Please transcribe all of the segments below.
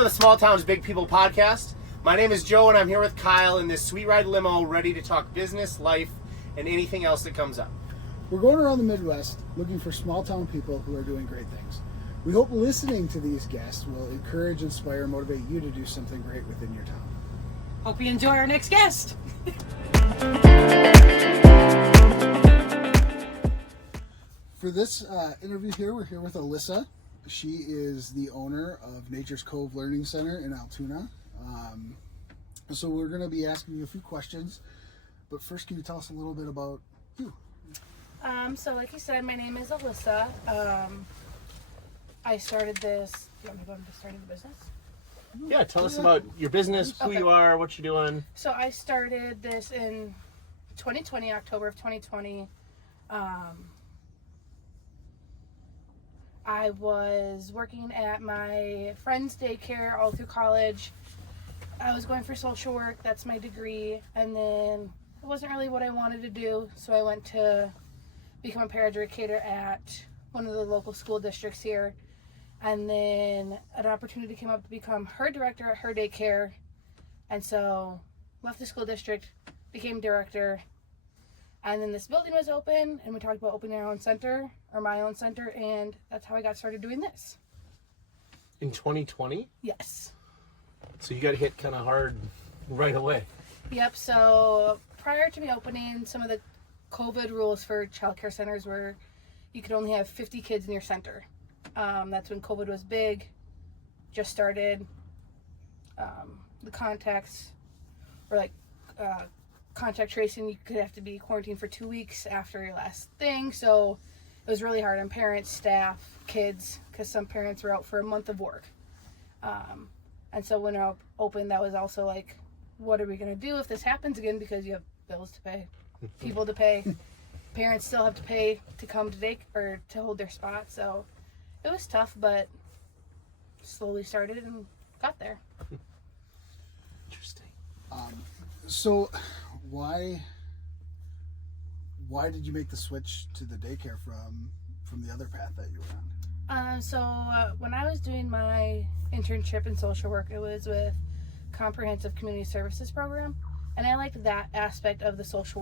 to the Small Towns Big People podcast. My name is Joe, and I'm here with Kyle in this sweet ride limo, ready to talk business, life, and anything else that comes up. We're going around the Midwest looking for small town people who are doing great things. We hope listening to these guests will encourage, inspire, and motivate you to do something great within your town. Hope you enjoy our next guest. For this interview here, we're here with Alyssa. She is the owner of Nature's Cove Learning Center in Altoona. So we're going to be asking you a few questions. But first, can you tell us a little bit about you? So like you said, my name is Alyssa. I started this. Do you want me to go into starting the business? Yeah, tell us about your business, who you are, what you're doing. So I started this in 2020, October of 2020. I was working at my friend's daycare all through college. I was going for social work, that's my degree, and then it wasn't really what I wanted to do, so I went to become a paraeducator at one of the local school districts here. And then an opportunity came up to become her director at her daycare. And so left the school district, became director. And then this building was open, and we talked about opening our own center, or my own center, and that's how I got started doing this. In 2020? Yes. So you got hit kind of hard right away. Yep, so prior to me opening, some of the COVID rules for childcare centers were you could only have 50 kids in your center. That's when COVID was big, just started. The contacts were like contact tracing, you could have to be quarantined for 2 weeks after your last thing. So it was really hard on parents, staff, kids, because some parents were out for a month of work. And so when I opened, that was also like, what are we going to do if this happens again? Because you have bills to pay, people to pay, parents still have to pay to come to or to hold their spot. So it was tough, but slowly started and got there. Interesting. So why did you make the switch to the daycare from the other path that you were on? When I was doing my internship in social work, it was with Comprehensive Community Services Program, and I liked that aspect of the social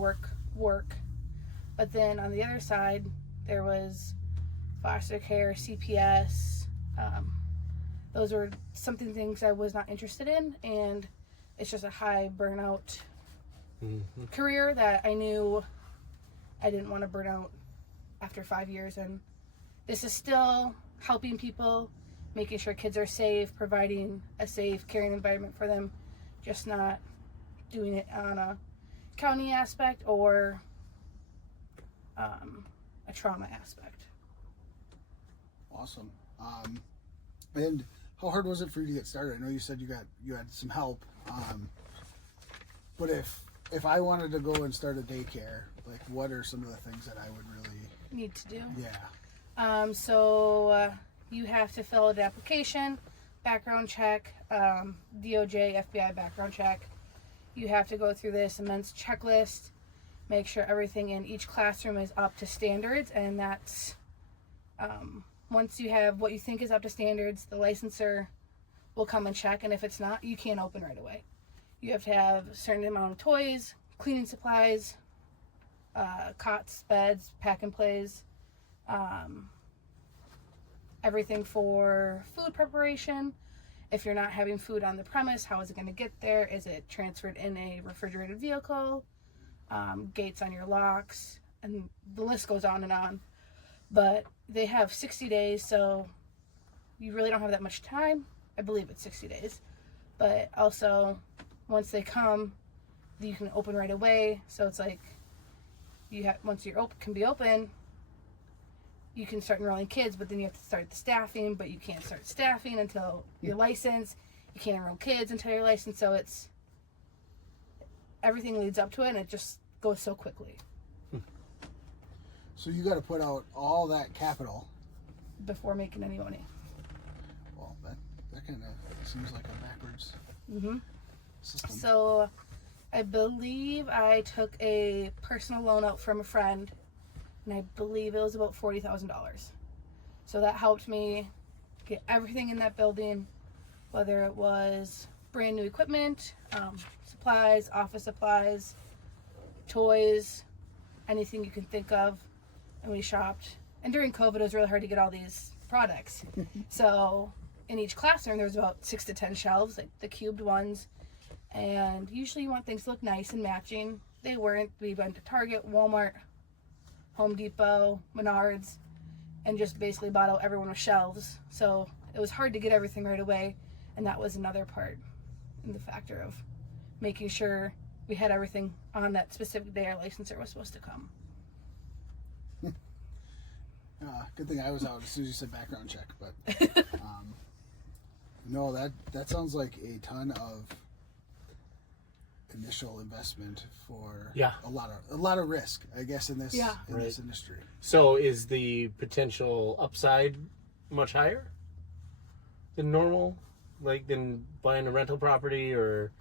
work. But then on the other side, there was foster care, CPS. Those were things I was not interested in, and it's just a high burnout career that I knew I didn't want to burn out after 5 years. And this is still helping people, making sure kids are safe, providing a safe, caring environment for them, just not doing it on a county aspect or a trauma aspect. Awesome. And how hard was it for you to get started? I know you said you had some help, but if I wanted to go and start a daycare, like what are some of the things that I would really need to do? Yeah. So you have to fill out an application, background check, DOJ, FBI background check. You have to go through this immense checklist, make sure everything in each classroom is up to standards, and that's once you have what you think is up to standards, the licensor will come and check, and if it's not, you can't open right away. You have to have a certain amount of toys, cleaning supplies, cots, beds, pack and plays, everything for food preparation. If you're not having food on the premise, how is it going to get there? Is it transferred in a refrigerated vehicle? Gates on your locks, and the list goes on and on. But they have 60 days, so you really don't have that much time. I believe it's 60 days. But also, once they come, you can open right away. So it's like, once you're can be open, you can start enrolling kids, but then you have to start the staffing, but you can't start staffing until you're licensed. You can't enroll kids until you're licensed. So everything leads up to it, and it just goes so quickly. So you got to put out all that capital before making any money. Well, that kind of seems like a backwards system. So I believe I took a personal loan out from a friend, and I believe it was about $40,000. So that helped me get everything in that building, whether it was brand new equipment, supplies, office supplies, toys, anything you can think of. And we shopped. And during COVID, it was really hard to get all these products. So in each classroom, there was about 6 to 10 shelves, like the cubed ones. And usually you want things to look nice and matching. They weren't. We went to Target, Walmart, Home Depot, Menards, and just basically bought out everyone with shelves. So it was hard to get everything right away. And that was another part in the factor of making sure we had everything on that specific day our licensor was supposed to come. Good thing I was out as soon as you said background check, but no, that sounds like a ton of initial investment for a lot of risk, I guess, in this this industry. So is the potential upside much higher than normal, like than buying a rental property, or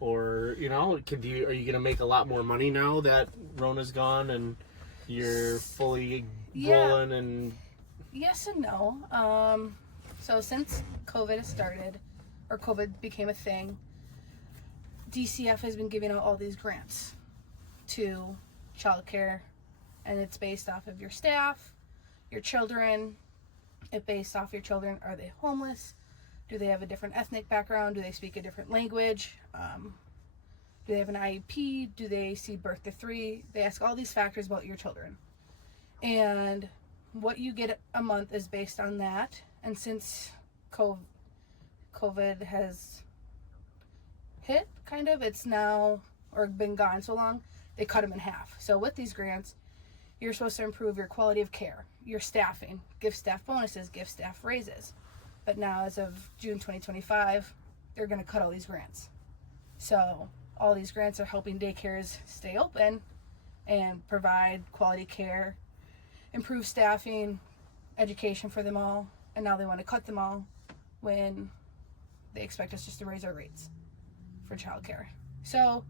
you know, are you gonna make a lot more money now that Rona's gone and you're fully rolling? And yes and no. So since COVID has started, or COVID became a thing, DCF has been giving out all these grants to childcare, and it's based off of your staff, your children. It's based off your children. Are they homeless? Do they have a different ethnic background? Do they speak a different language? Do they have an IEP? Do they see birth to 3? They ask all these factors about your children. And what you get a month is based on that. And since COVID has hit, kind of, it's now, or been gone so long, they cut them in half. So with these grants, you're supposed to improve your quality of care, your staffing, give staff bonuses, give staff raises. But now, as of June 2025, they're going to cut all these grants. So all these grants are helping daycares stay open and provide quality care, improve staffing, education for them all. And now they want to cut them all when they expect us just to raise our rates for childcare. So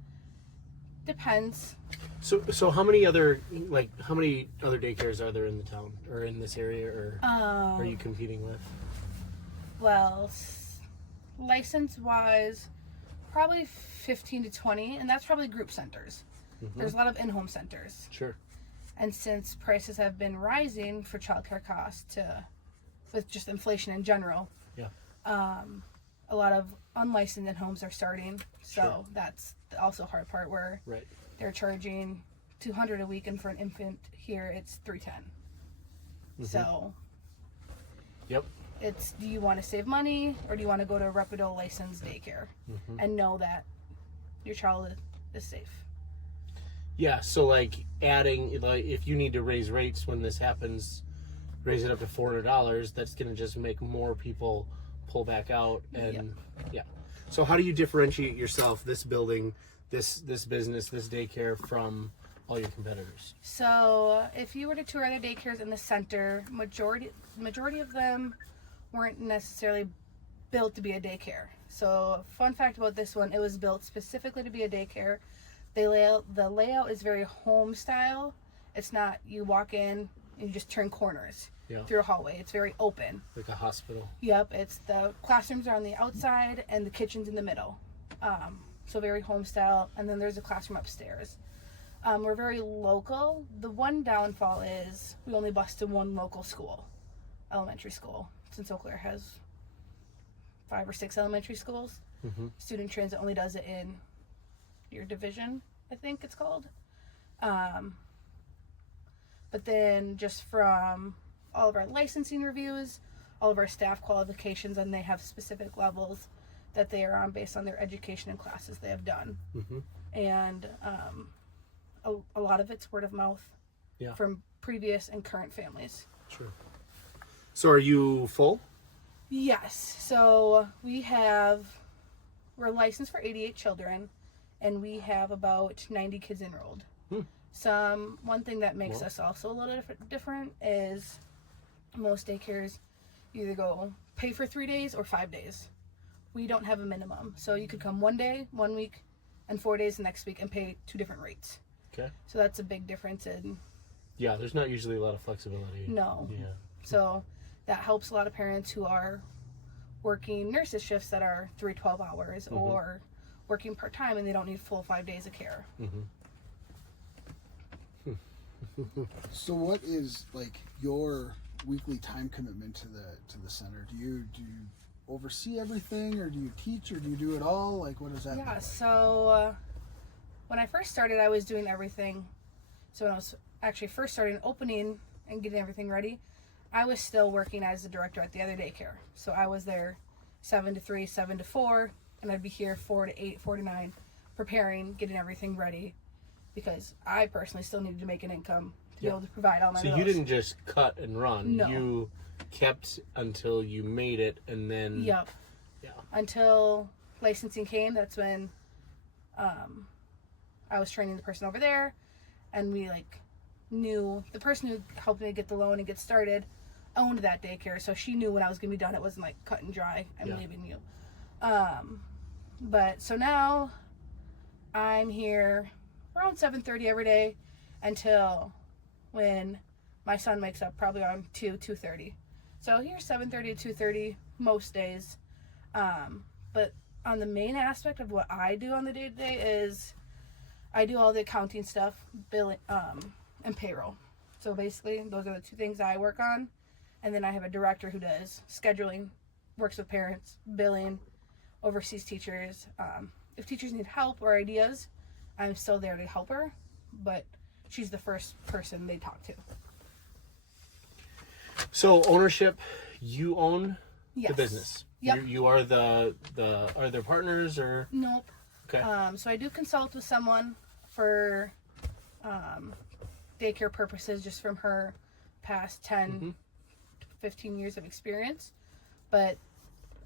depends. So how many other daycares are there in the town or in this area, or are you competing with? Well, license wise, probably 15 to 20, and that's probably group centers. Mm-hmm. There's a lot of in-home centers. Sure. And since prices have been rising for childcare costs with just inflation in general, a lot of unlicensed in-homes are starting. So that's also a hard part where they're charging $200 a week, and for an infant here it's $310. Mm-hmm. So it's, do you want to save money, or do you want to go to a reputable licensed daycare and know that your child is safe? Yeah, so like adding, like if you need to raise rates when this happens, raise it up to $400, that's going to just make more people pull back out. And so how do you differentiate yourself, this building, this business, this daycare, from all your competitors? So if you were to tour other daycares in the center, majority of them weren't necessarily built to be a daycare. So fun fact about this one, it was built specifically to be a daycare. The layout is very home style. It's not, you walk in and you just turn corners through a hallway. It's very open. Like a hospital. Yep. It's, the classrooms are on the outside and the kitchen's in the middle. So very home style. And then there's a classroom upstairs. We're very local. The one downfall is we only bus to one local school, elementary school, since Eau Claire has 5 or 6 elementary schools. Mm-hmm. Student Transit only does it in your division, I think it's called. But then just from all of our licensing reviews, all of our staff qualifications, and they have specific levels that they are on based on their education and classes they have done. Mm-hmm. And a lot of it's word of mouth from previous and current families. Sure. So are you full? Yes. So we're licensed for 88 children, and we have about 90 kids enrolled. One thing that makes us also a little different is most daycares either go pay for 3 days or 5 days. We don't have a minimum. So you could come 1 day, 1 week, and 4 days the next week and pay 2 different rates. Okay. So that's a big difference in... Yeah, there's not usually a lot of flexibility. No. Yeah. So that helps a lot of parents who are working nurses shifts that are 3 12 hours, or working part-time and they don't need full 5 days of care. So what is like your weekly time commitment to the center? Do you oversee everything, or do you teach, or do you do it all? Like, what does that look like? So when I first started, I was doing everything. So when I was actually first starting opening and getting everything ready, I was still working as the director at the other daycare. So I was there 7 to 3, 7 to 4, and I'd be here 4 to 8, 4 to 9, preparing, getting everything ready, because I personally still needed to make an income to be able to provide all my So bills. you didn't just cut and run. No. You kept until you made it, and then... Yep. Yeah. Until licensing came, that's when I was training the person over there, and we knew the person who helped me get the loan and get started owned that daycare, so she knew when I was gonna be done. It wasn't like cut and dry, I'm leaving you. But so now I'm here around 7:30 every day until when my son wakes up, probably around 2:30. So here 7:30 to 2:30 most days. But on the main aspect of what I do on the day-to-day is I do all the accounting stuff, billing, and payroll. So basically those are the two things I work on. And then I have a director who does scheduling, works with parents, billing, oversees teachers. If teachers need help or ideas, I'm still there to help her, but she's the first person they talk to. So ownership, you own Yes. the business. Yep. You are are there partners or? Nope. Okay. So I do consult with someone for daycare purposes, just from her past 10 to 15 years of experience, but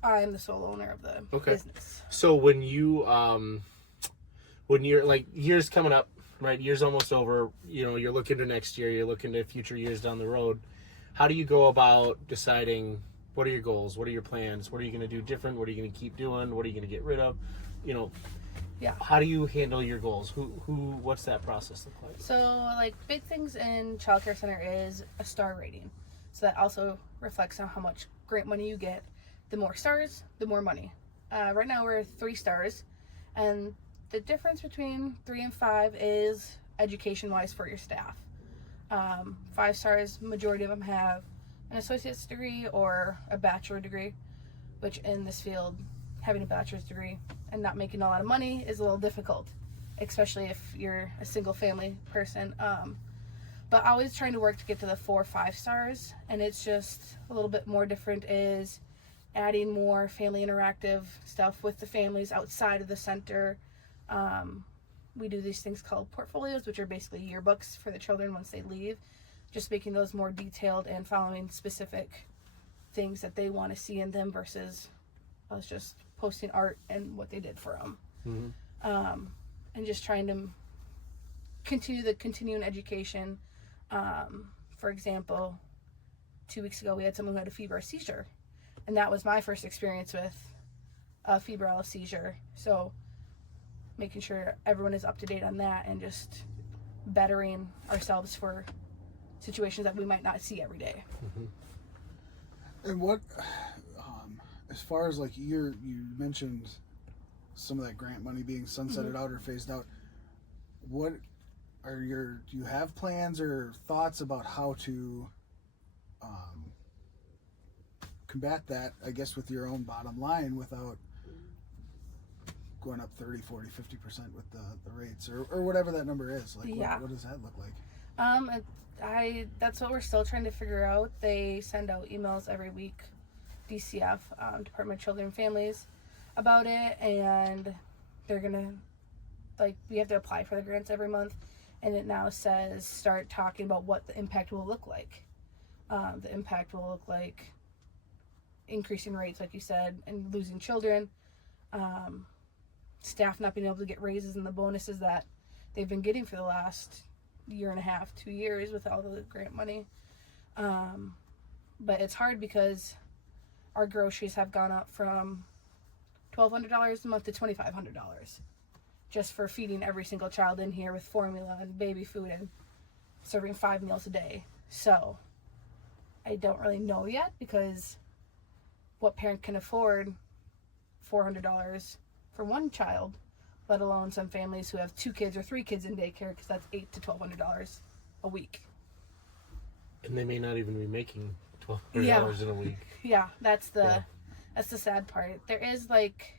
I'm the sole owner of the business. So when you're like, years coming up, right? Years almost over, you're looking to next year, you're looking to future years down the road. How do you go about deciding what are your goals? What are your plans? What are you going to do different? What are you going to keep doing? What are you going to get rid of? Yeah. How do you handle your goals? What's that process look like? So, big things in childcare center is a star rating. So that also reflects on how much grant money you get. The more stars, the more money. Right now we're 3 stars, and the difference between 3 and 5 is education-wise for your staff. 5 stars, majority of them have an associate's degree or a bachelor degree, which in this field, having a bachelor's degree and not making a lot of money is a little difficult, especially if you're a single family person. But always trying to work to get to the 4 or 5 stars, and it's just a little bit more different is adding more family interactive stuff with the families outside of the center. We do these things called portfolios, which are basically yearbooks for the children once they leave, just making those more detailed and following specific things that they want to see in them versus us just posting art and what they did for them. And just trying to continue the continuing education. For example, 2 weeks ago we had someone who had a febrile seizure, and that was my first experience with a febrile seizure. So making sure everyone is up to date on that and just bettering ourselves for situations that we might not see every day. And what, as far as you mentioned some of that grant money being sunsetted out or phased out, what are do you have plans or thoughts about how to combat that, I guess, with your own bottom line without going up 30, 40, 50% with the rates or whatever that number is? What does that look like? That's what we're still trying to figure out. They send out emails every week, DCF, Department of Children and Families, about it, and they're gonna, we have to apply for the grants every month, and it now says start talking about what the impact will look like. The impact will look like increasing rates, like you said, and losing children, staff not being able to get raises and the bonuses that they've been getting for the last year and a half, 2 years with all the grant money. But it's hard because our groceries have gone up from $1,200 a month to $2,500 just for feeding every single child in here with formula and baby food and serving 5 meals a day. So I don't really know yet because what parent can afford $400 for one child, let alone some families who have 2 kids or 3 kids in daycare, because that's $800 to $1,200 a week. And they may not even be making $1,200 in a week. Yeah, that's the sad part. There is like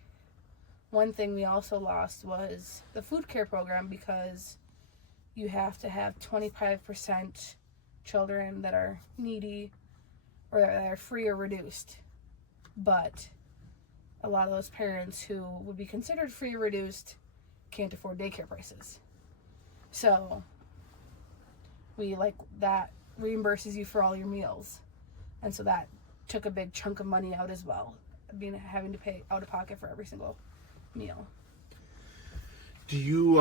one thing we also lost was the food care program, because you have to have 25% children that are needy or that are free or reduced. But a lot of those parents who would be considered free or reduced can't afford daycare prices. So we like that reimburses you for all your meals. And so that took a big chunk of money out as well, having to pay out of pocket for every single meal. Do you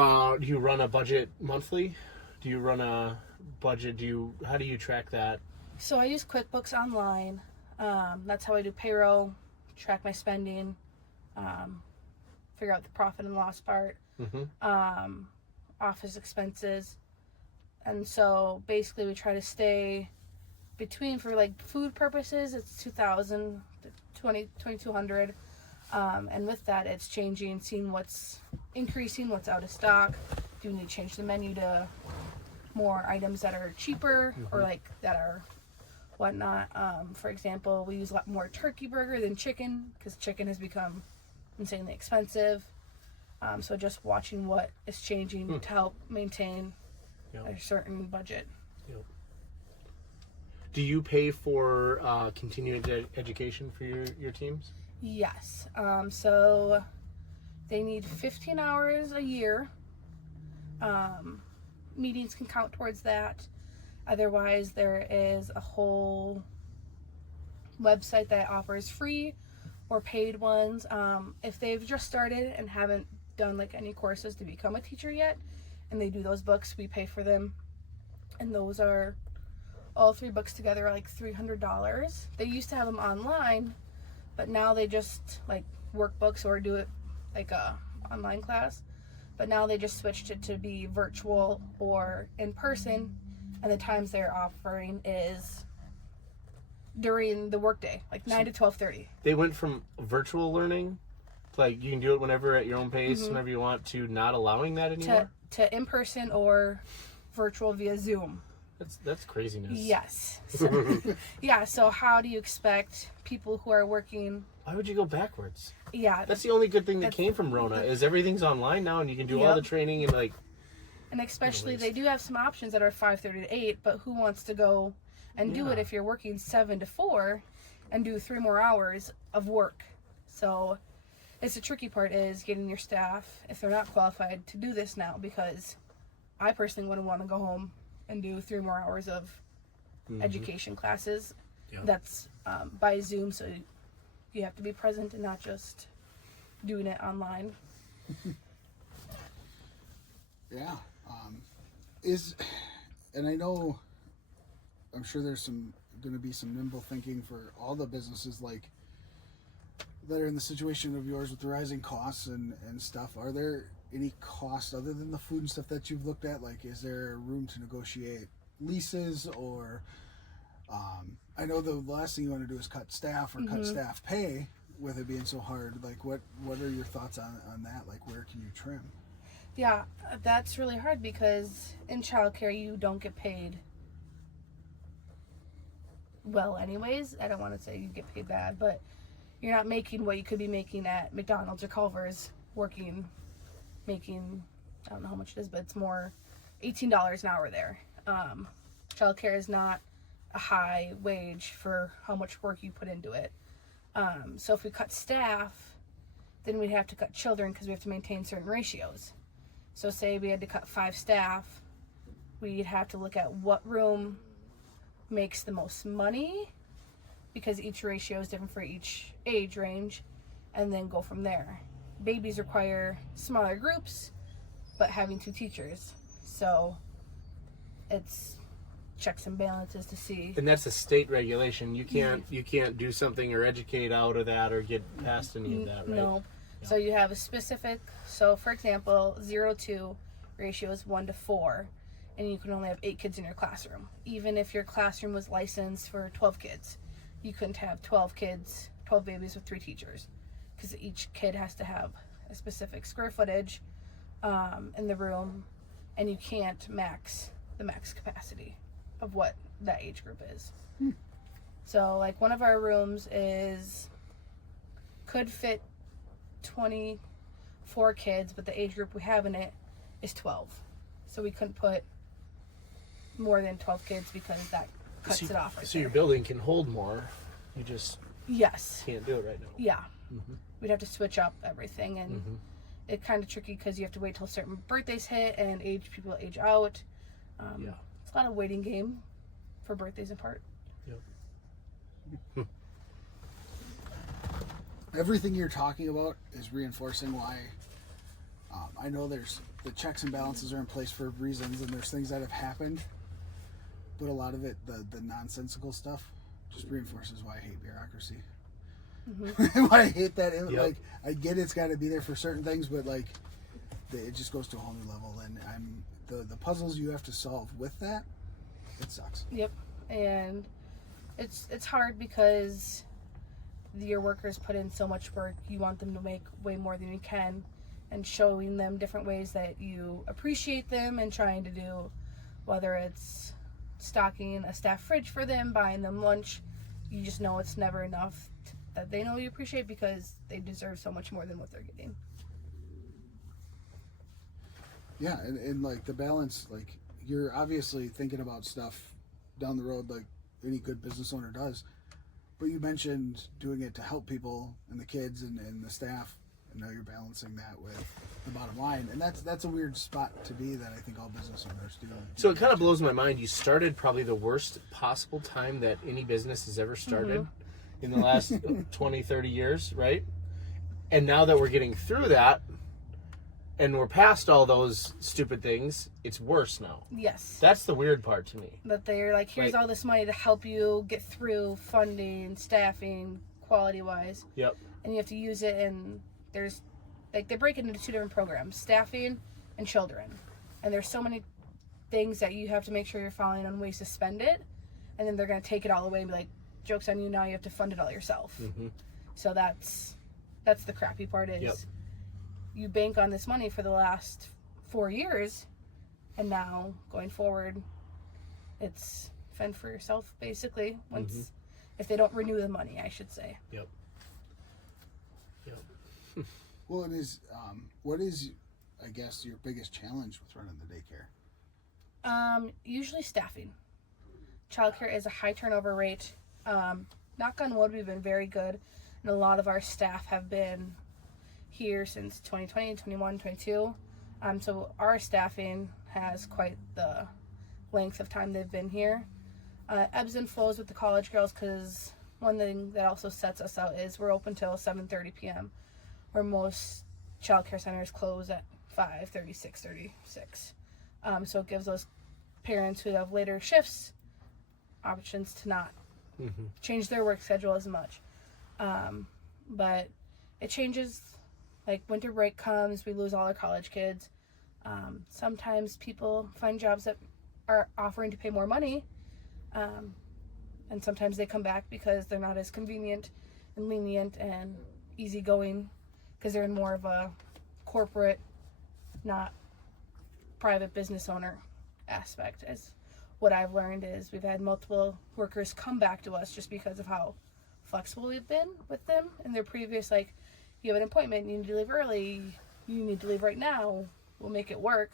run a budget monthly? Do you run a budget? How do you track that? So I use QuickBooks Online. That's how I do payroll, track my spending, figure out the profit and loss part, office expenses. And so basically we try to stay between, for like food purposes, it's $2,000 to $2,200. And with that, it's changing, seeing what's increasing, what's out of stock. Do we need to change the menu to more items that are cheaper or like that are whatnot? For example, we use a lot more turkey burger than chicken, because chicken has become insanely expensive. So just watching what is changing to help maintain a certain budget. Yep. Do you pay for continuing education for your teams? Yes. So they need 15 hours a year. Meetings can count towards that. Otherwise, there is a whole website that offers free or paid ones. If they've just started and haven't done like any courses to become a teacher yet, and they do those books, we pay for them. And those are, all 3 books together are like $300. They used to have them online, but now they just like workbooks or do it like a online class. But now they just switched it to be virtual or in person, and the times they're offering is during the workday, like 9 to 12:30. They went from virtual learning, like you can do it whenever at your own pace, whenever you want, to not allowing that anymore? To in person or virtual via Zoom. That's craziness. Yes. So, yeah, so how do you expect people who are working... Why would you go backwards? Yeah. That's the only good thing that came from Rona, is everything's online now and you can do all the training and like... And especially they do have some options that are 5:30 to 8, but who wants to go and do it if you're working 7 to 4 and do 3 more hours of work? So it's the tricky part is getting your staff, if they're not qualified, to do this now, because I personally wouldn't want to go home and do 3 more hours of education classes. Yep. That's by Zoom, so you have to be present and not just doing it online. Yeah. And I know, I'm sure there's going to be some nimble thinking for all the businesses like that are in the situation of yours with the rising costs and stuff. Are there any costs other than the food and stuff that you've looked at? Like, is there room to negotiate leases, or I know the last thing you want to do is cut staff or cut staff pay with it being so hard. Like, what are your thoughts on that? Like, where can you trim? Yeah, that's really hard, because in childcare you don't get paid well anyways. I don't want to say you get paid bad, but you're not making what you could be making at McDonald's or Culver's making, I don't know how much it is, but it's more $18 an hour there. Childcare is not a high wage for how much work you put into it. So if we cut staff, then we'd have to cut children, because we have to maintain certain ratios. So say we had to cut 5 staff, we'd have to look at what room makes the most money, because each ratio is different for each age range, and then go from there. Babies require smaller groups, but having 2 teachers. So it's checks and balances to see. And that's a state regulation. You can't do something or educate out of that or get past any of that, right? No. So you have a specific, so for example, 0-2 ratio is 1-4, and you can only have 8 kids in your classroom. Even if your classroom was licensed for 12 kids, you couldn't have 12 kids 12 babies with 3 teachers, because each kid has to have a specific square footage in the room, and you can't max the max capacity of what that age group is. So like one of our rooms could fit 24 kids, but the age group we have in it is 12. So we couldn't put more than 12 kids because that cuts it off. So your building can hold more. You just Yes. can't do it right now. Yeah. We'd have to switch up everything, and it's kind of tricky because you have to wait till certain birthdays hit and people age out. It's a lot of waiting game for birthdays in part. Yep. Everything you're talking about is reinforcing why I know there's the checks and balances are in place for reasons, and there's things that have happened, but a lot of it, the nonsensical stuff, just reinforces why I hate bureaucracy. Why I hate that. Like, I get it's got to be there for certain things, but like it just goes to a whole new level, and the puzzles you have to solve with that, it sucks. Yep. And it's hard because your workers put in so much work. You want them to make way more than you can, and showing them different ways that you appreciate them and trying to do, whether it's stocking a staff fridge for them, buying them lunch, you just know it's never enough that they know you appreciate, because they deserve so much more than what they're getting. Yeah, and like the balance, like you're obviously thinking about stuff down the road like any good business owner does, but you mentioned doing it to help people and the kids and the staff, and now you're balancing that with the bottom line, and that's a weird spot to be that I think all business owners do. So it kind of blows my mind. You started probably the worst possible time that any business has ever started in the last 20, 30 years, right? And now that we're getting through that and we're past all those stupid things, it's worse now. Yes. That's the weird part to me. That they're like, here's all this money to help you get through funding, staffing, quality-wise. Yep. And you have to use it, and there's, like, they break it into 2 different programs, staffing and children. And there's so many things that you have to make sure you're following on ways to spend it, and then they're going to take it all away and be like, joke's on you, now you have to fund it all yourself. So that's the crappy part is you bank on this money for the last 4 years, and now going forward it's fend for yourself basically once if they don't renew the money, I should say. Yep. Well, it is what is, I guess, your biggest challenge with running the daycare? Usually staffing. Childcare is a high turnover rate. Knock on wood, we've been very good, and a lot of our staff have been here since 2020, 21, 22. So our staffing has quite the length of time they've been here. Ebbs and flows with the college girls, because one thing that also sets us out is we're open till 7:30 p.m. where most childcare centers close at 5:30, 6:30, 6. So it gives those parents who have later shifts options to not change their work schedule as much. But it changes, like winter break comes, we lose all our college kids. Sometimes people find jobs that are offering to pay more money, and sometimes they come back because they're not as convenient and lenient and easygoing, because they're in more of a corporate, not private business owner aspect. As what I've learned is we've had multiple workers come back to us just because of how flexible we've been with them in their previous, like, you have an appointment, you need to leave early, you need to leave right now, we'll make it work.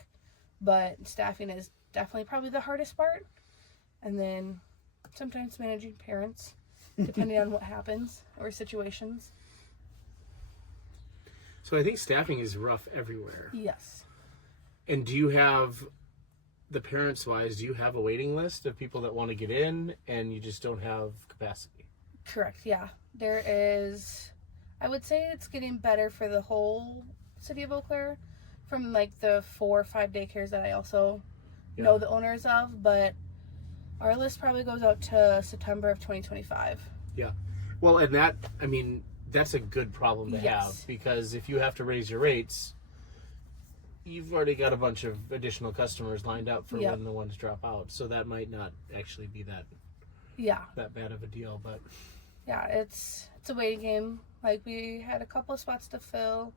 But staffing is definitely probably the hardest part, and then sometimes managing parents depending on what happens or situations. So I think staffing is rough everywhere. Yes. And do you have, the parents wise, do you have a waiting list of people that want to get in and you just don't have capacity? Correct, yeah. There is, I would say it's getting better for the whole city of Eau Claire from like the 4 or 5 daycares that I also know the owners of, but our list probably goes out to September of 2025. Yeah. Well, and that, I mean, that's a good problem to have, because if you have to raise your rates, you've already got a bunch of additional customers lined up for when the ones drop out. So that might not actually be that bad of a deal, but yeah, it's it's a waiting game. Like, we had a couple of spots to fill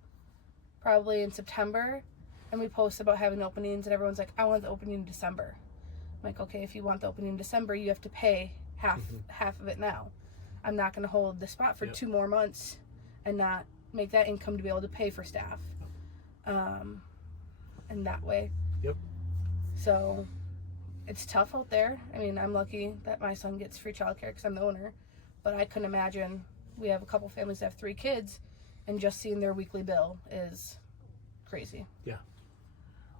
probably in September, and we post about having openings, and everyone's like, I want the opening in December. I'm like, okay, if you want the opening in December, you have to pay half of it now. I'm not going to hold the spot for 2 more months and not make that income to be able to pay for staff. And that way. Yep. So it's tough out there. I mean, I'm lucky that my son gets free childcare because I'm the owner, but I couldn't imagine. We have a couple families that have 3 kids, and just seeing their weekly bill is crazy. Yeah.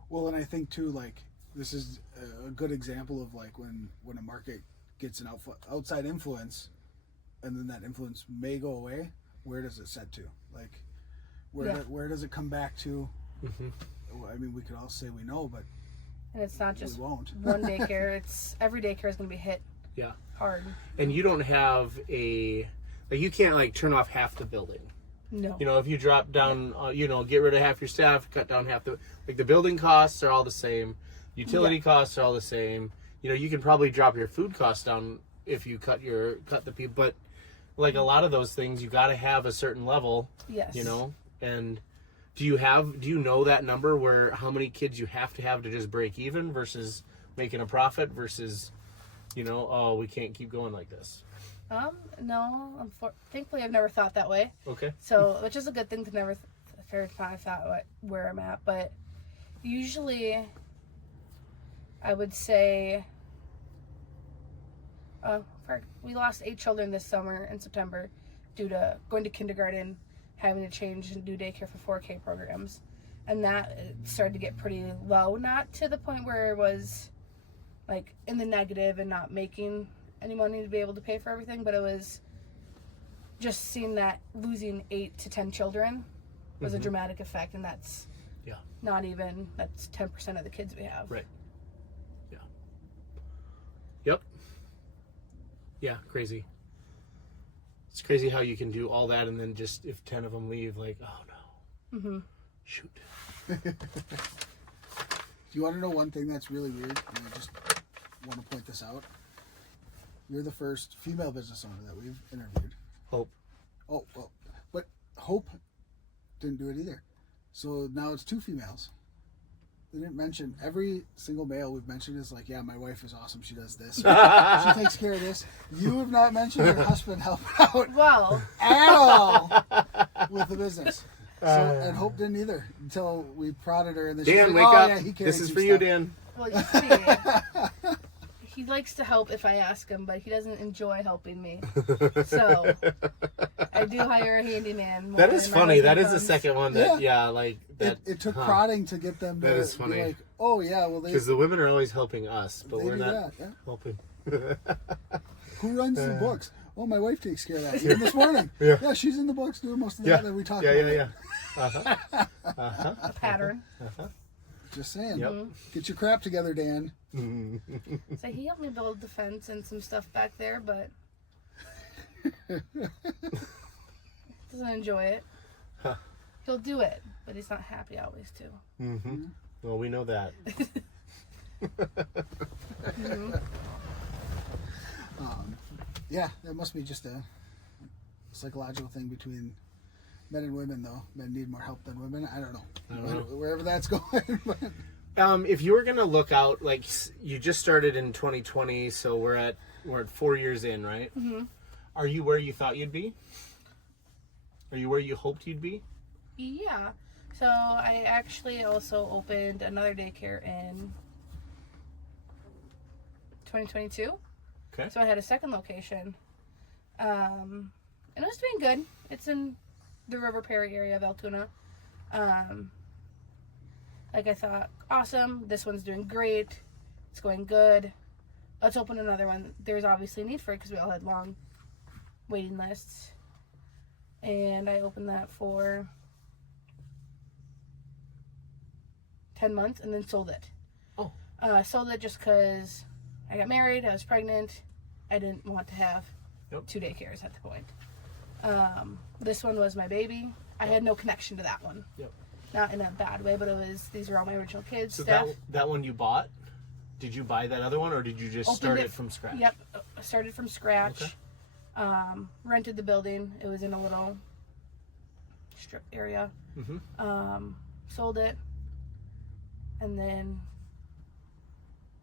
Well, and I think too, like, this is a good example of like when a market gets an outside influence, and then that influence may go away. Where does it set to? Like, where does it come back to? I mean, we could all say we know, but and it's not just we won't. one daycare. It's every daycare is going to be hit hard. And you don't have you can't like turn off half the building. No. You know, if you drop down, get rid of half your staff, cut down half the building costs are all the same. Utility costs are all the same. You know, you can probably drop your food costs down if you cut the people, but like a lot of those things, you got to have a certain level. Yes. You know, and do you know that number where how many kids you have to just break even versus making a profit versus, we can't keep going like this? No. Thankfully, I've never thought that way. Okay. So, which is a good thing to never thought where I'm at, but usually, I would say, we lost 8 children this summer in September due to going to kindergarten, having to change and do daycare for 4K programs. And that started to get pretty low, not to the point where it was like in the negative and not making any money to be able to pay for everything, but it was just seeing that losing 8 to 10 children was a dramatic effect, and that's not even, that's 10% of the kids we have. Right. Yeah. Yep. Yeah, crazy. It's crazy how you can do all that and then just if 10 of them leave, like, oh no. Shoot. Do you want to know one thing that's really weird? And I just want to point this out. You're the first female business owner that we've interviewed. Hope. Oh, well, but Hope didn't do it either. So now it's 2 females. They didn't mention, every single male we've mentioned is like, yeah, my wife is awesome. She does this. She takes care of this. You have not mentioned your husband helping out Well, at all with the business. So, and Hope didn't either until we prodded her. And then Dan, she's wake like, up. Yeah, he This is some for you, stuff. Dan. well, you see, he likes to help if I ask him, but he doesn't enjoy helping me. So I do hire a handyman. That is funny. That is the comes. second one that, like that. It took prodding to get them to That is funny. be like, oh, yeah, well, Because the women are always helping us, but they we're do not that, yeah. helping. Who runs the books? Oh, my wife takes care of that. Even this morning. Yeah, she's in the books doing most of that that we talked about. Yeah. A pattern. Just saying. Yep. Get your crap together, Dan. So he helped me build the fence and some stuff back there, but doesn't enjoy it. Huh. He'll do it, but he's not happy always too. Well, we know that. Yeah, that must be just a psychological thing between men and women, though. Men need more help than women. I don't know. Wherever that's going. But If you were gonna look out, like you just started in 2020, so we're at 4 years in, right? Are you where you thought you'd be? Are you where you hoped you'd be? Yeah. So I actually also opened another daycare in 2022. Okay. So I had a second location. And it was doing good. It's in the River Perry area of Altoona. Like I thought, awesome. This one's doing great. It's going good. Let's open another one. There's obviously a need for it because we all had long waiting lists. And I opened that for 10 months and then sold it. Oh. Sold it just because I got married, I was pregnant. I didn't want to have 2 daycares at the point. This one was my baby. I had no connection to that one. Yep. Not in a bad way, but these were all my original kids. So stuff. that one you bought? Did you buy that other one, or did you just start it from scratch? Yep, started from scratch. Okay. Rented the building. It was in a little strip area. Sold it. And then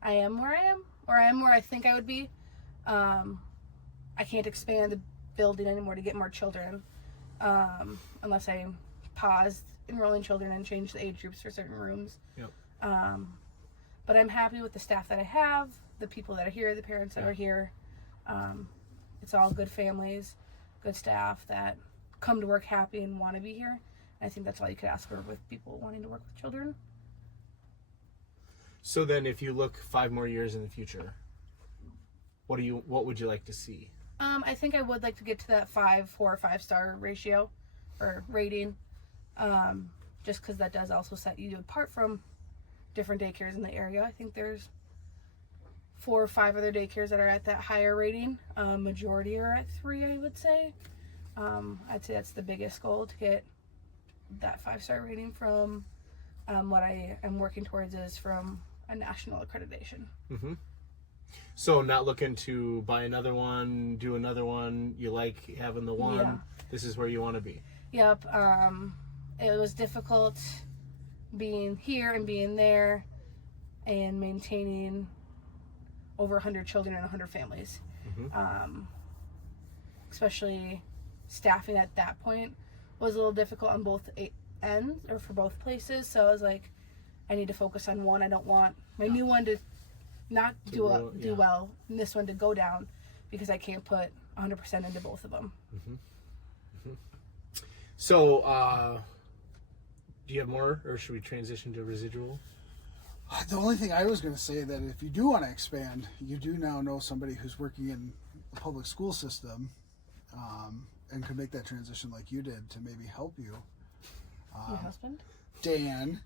I am where I am, or I am where I think I would be. I can't expand the building anymore to get more children, unless I pause enrolling children and change the age groups for certain rooms. Yep. But I'm happy with the staff that I have, the people that are here, the parents that are here. It's all good families, good staff that come to work happy and want to be here. And I think that's all you could ask for with people wanting to work with children. So then, if you look 5 more years in the future, what would you like to see? I think I would like to get to that 4 or 5 star ratio or rating, just because that does also set you apart from different daycares in the area. I think there's 4 or 5 other daycares that are at that higher rating. Majority are at 3, I would say. I'd say that's the biggest goal, to get that 5-star rating from what I am working towards is from a national accreditation. So not looking to buy another one, do another one. You like having the one. Yeah. This is where you want to be. Yep. It was difficult being here and being there and maintaining over 100 children and 100 families. Especially staffing at that point was a little difficult on both ends, or for both places. So I was like, I need to focus on one. I don't want my new one to not do well, and this one to go down, because I can't put 100% into both of them. So, do you have more, or should we transition to residual? The only thing I was going to say, that if you do want to expand, you do now know somebody who's working in the public school system, and could make that transition like you did, to maybe help you. Your husband? Dan.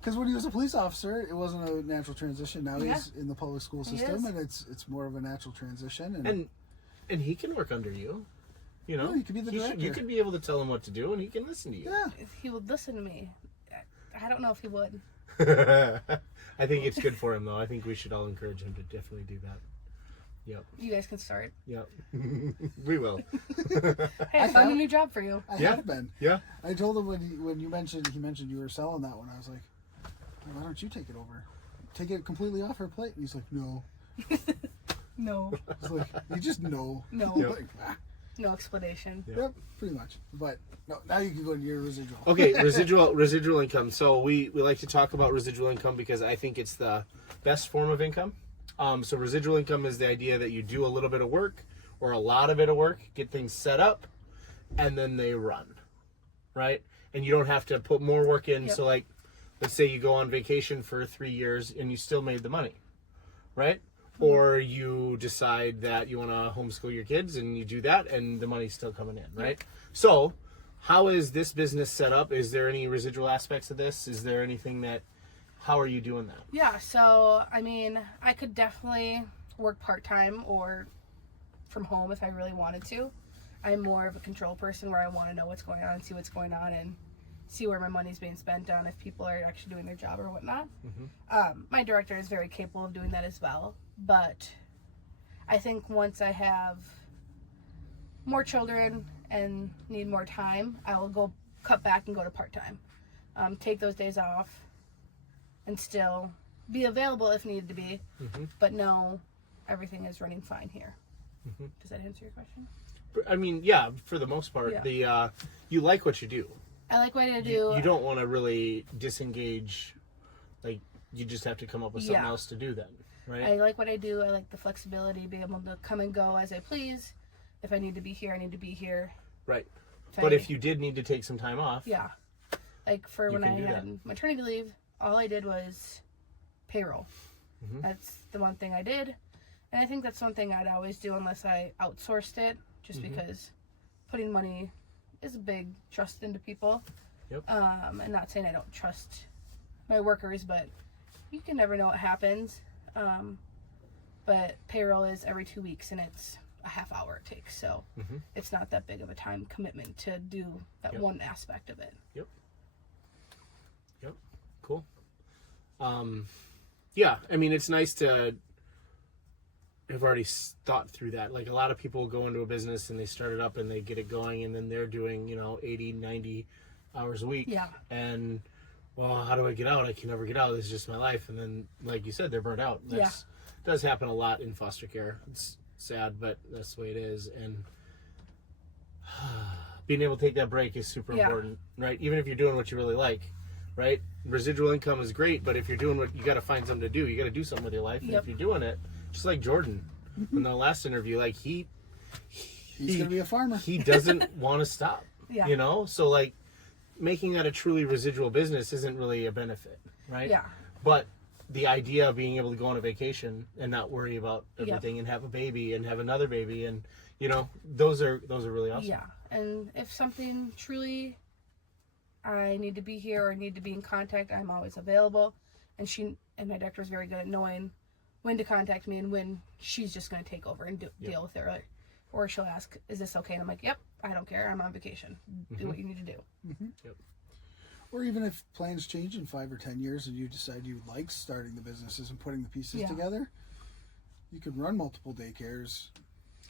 Because when he was a police officer, it wasn't a natural transition. Now he's in the public school system, and it's more of a natural transition. And he can work under you. You know, you could be the director. You could be able to tell him what to do, and he can listen to you. Yeah. If he would listen to me. I don't know if he would. I think it's good for him, though. I think we should all encourage him to definitely do that. Yep. You guys can start. Yep. We will. Hey, I found a new job for you. I have been. Yeah. I told him when he mentioned you were selling that one, I was like, why don't you take it over? Take it completely off her plate. And he's like, no. No. It's like, you just know. No. Yep. Like, No explanation. Yep, pretty much. But no, now you can go into your residual. Okay, residual income. So we like to talk about residual income because I think it's the best form of income. So residual income is the idea that you do a little bit of work or a lot of bit of work, get things set up, and then they run, right? And you don't have to put more work in. Yep. So like, let's say you go on vacation for 3 years and you still made the money, right? Or you decide that you want to homeschool your kids and you do that and the money's still coming in, right? So how is this business set up? Is there any residual aspects of this? Is there anything how are you doing that? Yeah, so, I mean, I could definitely work part-time or from home if I really wanted to. I'm more of a control person where I want to know what's going on, see what's going on, and see where my money's being spent on, if people are actually doing their job or whatnot. My director is very capable of doing that as well. But I think once I have more children and need more time, I will go cut back and go to part-time. Take those days off and still be available if needed to be, but no, everything is running fine here. Does that answer your question? I mean, yeah, for the most part. Yeah. You like what you do. I like what I do. You don't want to really disengage. Like, you just have to come up with something else to do then. Right. I like what I do. I like the flexibility, being able to come and go as I please. If I need to be here, I need to be here. Right. But if you did need to take some time off. Yeah. Like for when I had maternity leave, all I did was payroll. That's the one thing I did. And I think that's one thing I'd always do unless I outsourced it, just because putting money is a big trust into people. Yep. And not saying I don't trust my workers, but you can never know what happens. But payroll is every 2 weeks, and it's a half hour it takes, so it's not that big of a time commitment to do that one aspect of it. Yep. Cool. Yeah, I mean, it's nice to have already thought through that. Like a lot of people go into a business and they start it up and they get it going, and then they're doing 80, 90 hours a week. Yeah. And well, how do I get out? I can never get out. This is just my life. And then, like you said, they're burnt out. That's does happen a lot in foster care. It's sad, but that's the way it is. And being able to take that break is super important, right? Even if you're doing what you really like, right? Residual income is great, but if you're doing what you got to find something to do, you got to do something with your life. And if you're doing it, just like Jordan in the last interview, like he's gonna be a farmer. He doesn't want to stop. Yeah. So like making that a truly residual business isn't really a benefit, right? Yeah. But the idea of being able to go on a vacation and not worry about everything and have a baby and have another baby and those are really awesome. Yeah. And if something truly I need to be here or need to be in contact, I'm always available. And my doctor is very good at knowing when to contact me and when she's just going to take over and deal with it. Or she'll ask, is this okay? And I'm like, yep, I don't care. I'm on vacation. Do what you need to do. Yep. Or even if plans change in 5 or 10 years and you decide you like starting the businesses and putting the pieces together, you could run multiple daycares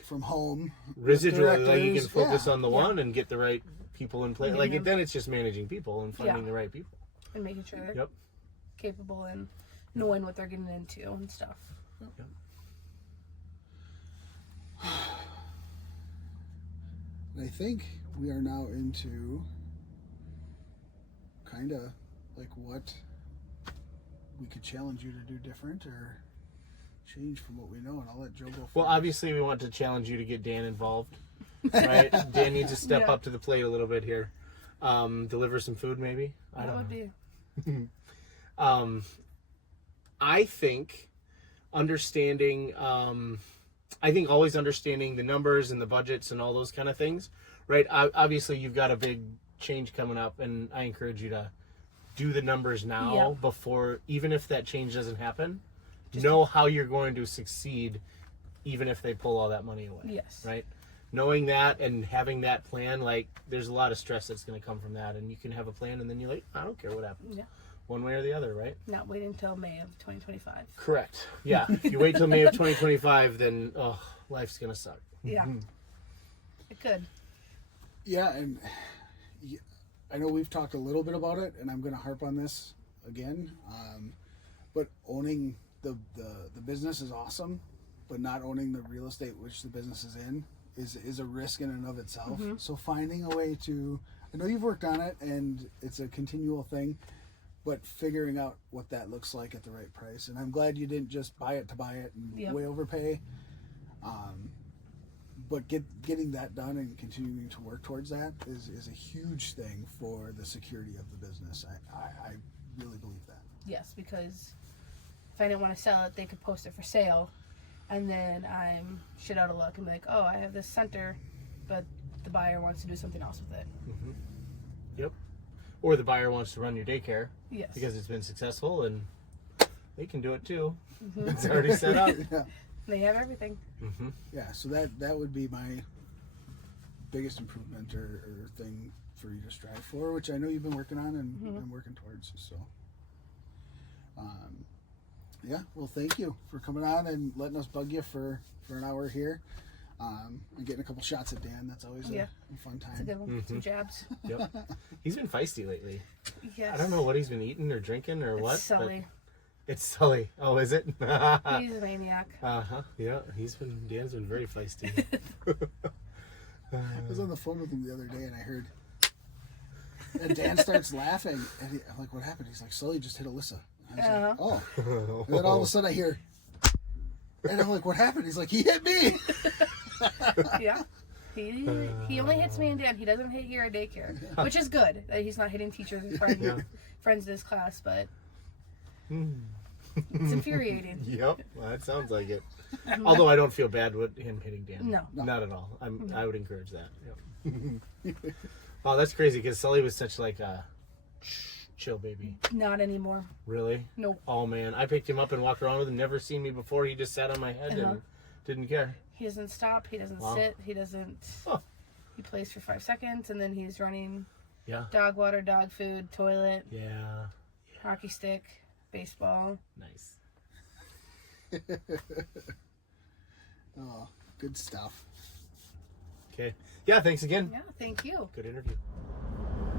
from home. Residually, like you can focus on the one and get the right people in place. Like then it's just managing people and finding the right people. And making sure they're capable and knowing what they're getting into and stuff. Yep. And I think we are now into kind of like what we could challenge you to do different or change from what we know, and I'll let Joe go first. Well, obviously we want to challenge you to get Dan involved, right? Dan needs to step up to the plate a little bit here. Deliver some food maybe. That would be. I think understanding always understanding the numbers and the budgets and all those kind of things, right? Obviously you've got a big change coming up, and I encourage you to do the numbers now before, even if that change doesn't happen, know how you're going to succeed even if they pull all that money away. Yes. Right? Knowing that and having that plan, like there's a lot of stress that's going to come from that, and you can have a plan and then you're like, I don't care what happens. Yeah. One way or the other, right? Not wait until May of 2025. Correct. Yeah. If you wait till May of 2025, then life's going to suck. Yeah. It could. Yeah, and I know we've talked a little bit about it, and I'm going to harp on this again. But owning the business is awesome, but not owning the real estate which the business is in is a risk in and of itself. So finding a way to, I know you've worked on it, and it's a continual thing, but figuring out what that looks like at the right price. And I'm glad you didn't just buy it to buy it and way overpay. But getting that done and continuing to work towards that is a huge thing for the security of the business. I really believe that. Yes, because if I didn't want to sell it, they could post it for sale, and then I'm shit out of luck and be like, oh, I have this center, but the buyer wants to do something else with it. Yep. Or the buyer wants to run your daycare Yes. because it's been successful, and they can do it too. It's already set up. They have everything. Yeah, so that would be my biggest improvement or thing for you to strive for, which I know you've been working on and working towards. So, yeah, well, thank you for coming on and letting us bug you for an hour here. And getting a couple shots at Dan. That's always a fun time. It's a good one. Some jabs. Yep. He's been feisty lately. Yes. I don't know what he's been eating or drinking or what. Sully. It's Sully. Oh, is it? He's a maniac. Yeah, Dan's been very feisty. I was on the phone with him the other day, and I heard, and Dan starts laughing, and I'm like, "What happened?" He's like, "Sully just hit Alyssa." And I was like, "Oh!" And then all of a sudden, I hear, and I'm like, "What happened?" He's like, "He hit me." Yeah. He only hits me and Dan. He doesn't hit here at daycare, which is good that he's not hitting teachers and friends in his class, but it's infuriating. Yep, well, that sounds like it. Although I don't feel bad with him hitting Dan. No. Not at all. I would encourage that. Yep. Oh, that's crazy because Sully was such like a chill baby. Not anymore. Really? Nope. Oh man, I picked him up and walked around with him. Never seen me before. He just sat on my head and didn't care. He doesn't stop. He doesn't sit. He doesn't. He plays for 5 seconds and then he's running. Dog water, dog food, toilet. Yeah. Hockey stick, baseball. Nice. Oh, good stuff. Okay. Yeah, thanks again. Yeah, thank you. Good interview.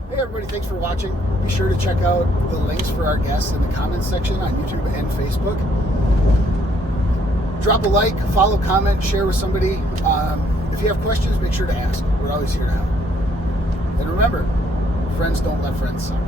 Hey everybody, thanks for watching. Be sure to check out the links for our guests in the comments section on YouTube and Facebook. Drop a like, follow, comment, share with somebody. If you have questions, make sure to ask. We're always here to help. And remember, friends don't let friends suck.